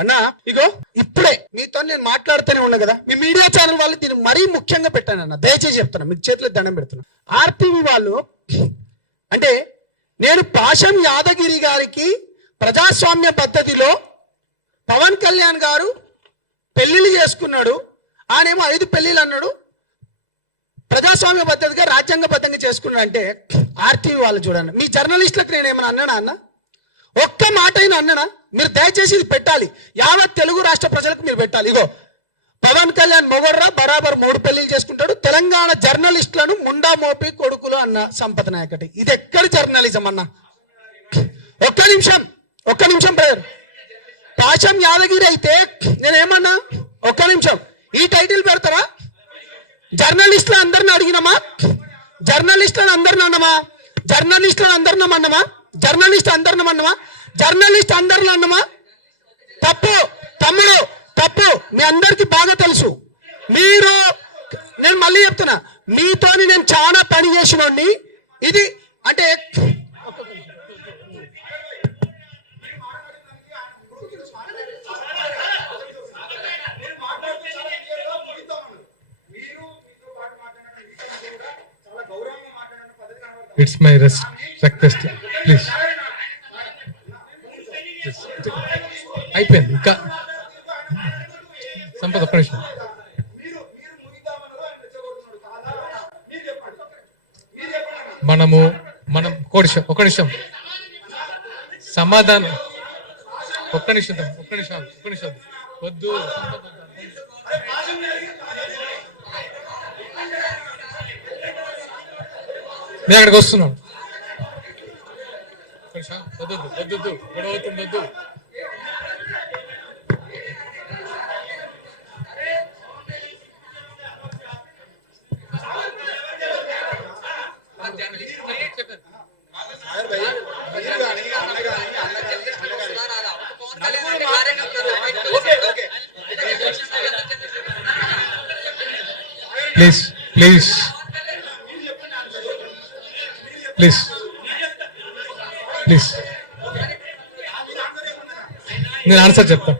అన్నా ఇగో ఇప్పుడే మీతో నేను మాట్లాడుతూనే ఉన్నా కదా, మీ మీడియా ఛానల్ వాళ్ళు దీన్ని మరీ ముఖ్యంగా పెట్టాను అన్న, దయచేసి చెప్తున్నా, మీకు చేతిలో దండం పెడుతున్నా. ఆర్టీవీ వాళ్ళు అంటే నేను పాషం యాదగిరి గారికి ప్రజాస్వామ్య పద్ధతిలో పవన్ కళ్యాణ్ గారు పెళ్లిళ్ళు చేసుకున్నాడు, ఆయనేమో 5 పెళ్లిళ్ళు అన్నాడు, ప్రజాస్వామ్య పద్ధతిగా రాజ్యాంగబద్ధంగా చేసుకున్నాడు అంటే ఆర్టీవీ వాళ్ళు చూడండి. మీ జర్నలిస్టులకు నేనేమైనా అన్నానా అన్న? ఒక్క మాట అయినా అన్ననా? మీరు దయచేసి ఇది పెట్టాలి, యావత్ తెలుగు రాష్ట్ర ప్రజలకు మీరు పెట్టాలి. ఇగో పవన్ కళ్యాణ్ మొగర్రా బరాబర్ 3 పెళ్లిళ్ళు చేసుకుంటాడు, తెలంగాణ జర్నలిస్టులను ముండా మోపి కొడుకులు అన్న సంపద నాయకటి. ఇది ఎక్కడి జర్నలిజం అన్న? ఒక్క నిమిషం బ్రదర్. పాషం యాదగిరి అయితే నేనేమన్నా, ఒక్క నిమిషం, ఈ టైటిల్ పెడతారా? జర్నలిస్టులు అందరిని అడిగినమా? జర్నలిస్టులను అందరిని అన్నమా? జర్నలిస్ట్ అందరిని అన్నమా? తప్పు తమ్ముడు, తప్పు. మీ అందరికి బాగా తెలుసు. మీరు, నేను మళ్ళీ చెప్తున్నా, మీతోని నేను చాలా పని చేసినోడిని. ఇది అంటే ఇట్స్ మై రిక్వెస్ట్ ప్లీజ్. అయిపోయింది ఇంకా సంపద. ఒక్క నిమిషం, మనం ఒక నిమిషం సమాధానం. ఒక్క నిమిషం వద్దు. నేను అక్కడికి వస్తున్నాను. వద్దు గొడవ అవుతుంది, వద్దు. ప్లీజ్ నేను ఆన్సర్ చెప్తాను.